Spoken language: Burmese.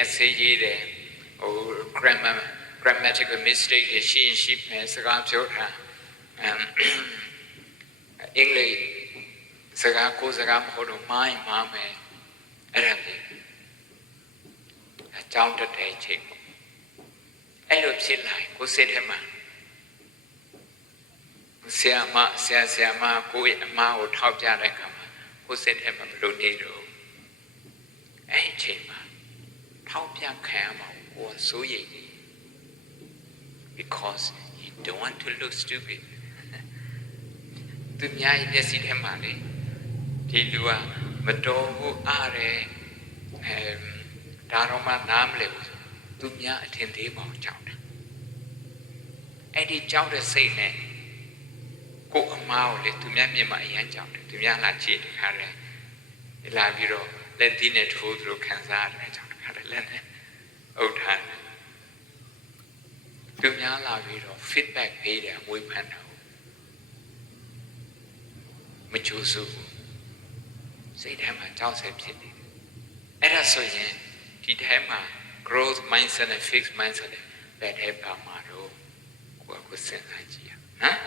essay ရေးတယ်ဟို grammar grammatical mistake တွေရှိရင်ရှိမယ်စကားပြောတာအမ်အင်္ဂလိပ်စကားကိုယ်စကားမဟုတ်တော့မိုင်းမှားမယ်အဲ့ဒါလေးအကြောင်းတက်တဲ့အချိန်ပေါ့အဲ့လိုဖြစ်လာရင်ကိုယ်စိတ်ထဲမှာဆရာမဆရာဆရာမကိုယ့်ရဲ့အမားကိုထောက်ပြတဲ့အခါမှာကိုယ်စိတ်ထဲမှာဘယ်လိုနေတော့အဲ့ဒီအချိန်မှာ ထောက်ပြခံရမှာကိုယ်ကစိုးရိမ်နေ because you don't want to look stupid သူများရဲ့မျက်စိထဲမှာလေဒီလူကမတော်ဘူးအားတယ်အဲဒါတော့မှနားမလဲဘူးဆိုသူများအထင်သေးပေါအောင်ကြောက်တာအဲ့ဒီကြောက်တဲ့စိတ်နဲ့ကိုယ်အမားကိုလေသူများမျက်မှအရန်ကြောက်တယ်သူများလာကြည့်တခါတည်းလာပြီးတော့လက်သီးနဲ့ထိုးသူတို့ခံစားရတယ်ကြောက်တခါတည်း လက်နဲ့အုပ်ထားတယ်သူများလာပြီးတော့ feedback ပေးတယ်ဝေဖန်တာကိုမကြိုးစုဘူးစိတ်ထဲမှာကြောက်ဆက်ဖြစ်နေတယ်အဲ့ဒါဆိုရင်ဒီထဲမှာ growth mindset နဲ့ fixed mindset နဲ့ဘယ်ထဲပါမှာတော့ကိုယ့်ကိုယ်စဉ်းစားကြည့်ရနော်